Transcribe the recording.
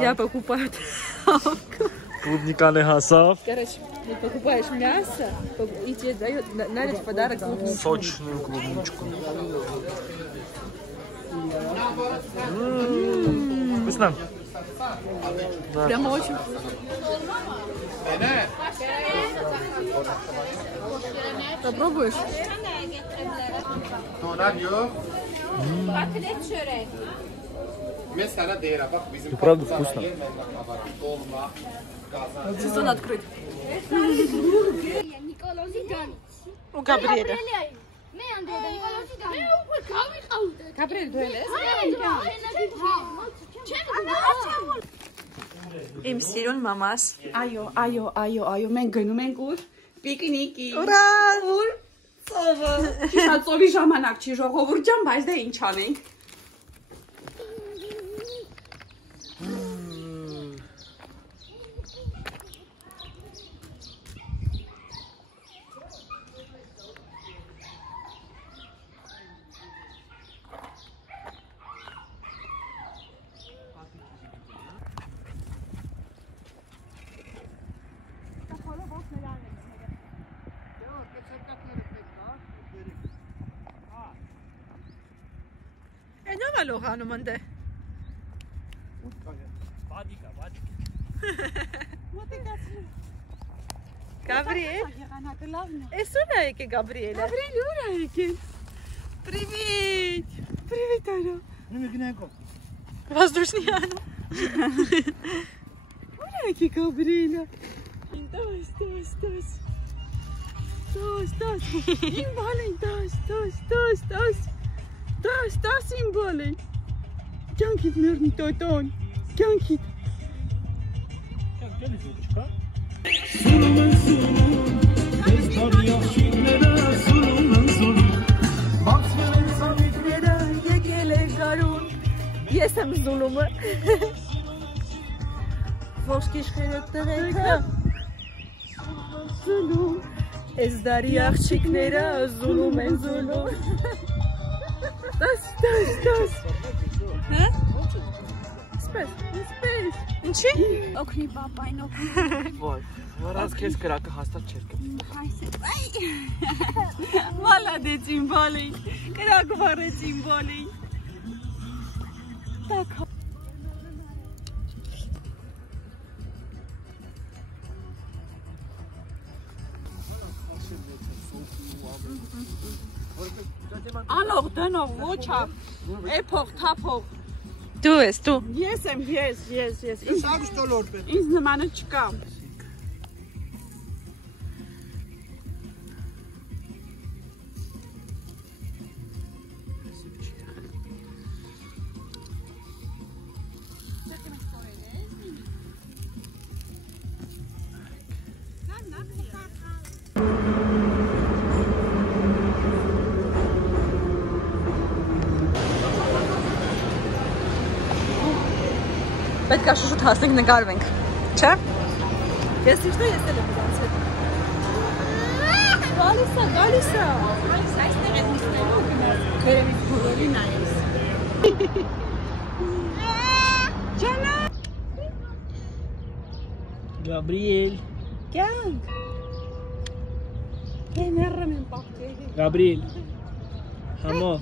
Я покупаю. Клубника не хасав. Короче, ты покупаешь мясо, и тебе дают на ночь подарок клубничку. Сочную клубничку. Вкусно? Да. Прямо очень вкусно. Попробуешь? И правда вкусно. Сезон открыт. У Габриэля. Габриэль, дуэль. Им սիրուն մամաս։ Այո, մենք գնում ենք ուր պիկնիկի։ Ուրա! Ուր ծովը։ Ճիշտ է, ծովի ժամանակ չի ժողովուրդ ջան, բայց դե ինչ անենք։ Այնով է լողանում ընդ է։ Գաբրիել։ Էս ուր է եկել Գաբրիելը։ Գաբրիել ուր է եկել։ Привет։ Привет, Аля։ Воздушный անում։ Ուր է եկել Գաբրիելը։ Տաս։ Իմ բալին տաս։ Տաս իմ բալին։ Կյանքիդ մերնի տոտոն։ Կյանքիդ։ Ես եմ զուլումը։ Ոսկի իշխերոտ տղեկը։ Զուլում։ Այս դարի աղջիկները զուլում են զուլում։ Տաս։ Հա? Սպես։ Ինչի՞։ Օգնի պապային, օգնի։ Ոյ, վարած քեզ կրակը հաստատ չեր կպ։ Մալադեց իմ բալին։ Կրակ վարեց իմ բալին։ Так. Անող դնող ոչա էփող թափող Դու ես դու Ես եմ ես ինձ նմանը չկա Պետք է շուտ հասնենք նկարվենք, չէ՞։ Ես ինչ եմ դրանցել։ Գալիս է։ Այստեղ ես նստելու գնաց վերևից բոլորի նայես Ջանա Գաբրիել Կյանք Հեն հեռեմ եմ պաղթել Գաբրիել Համո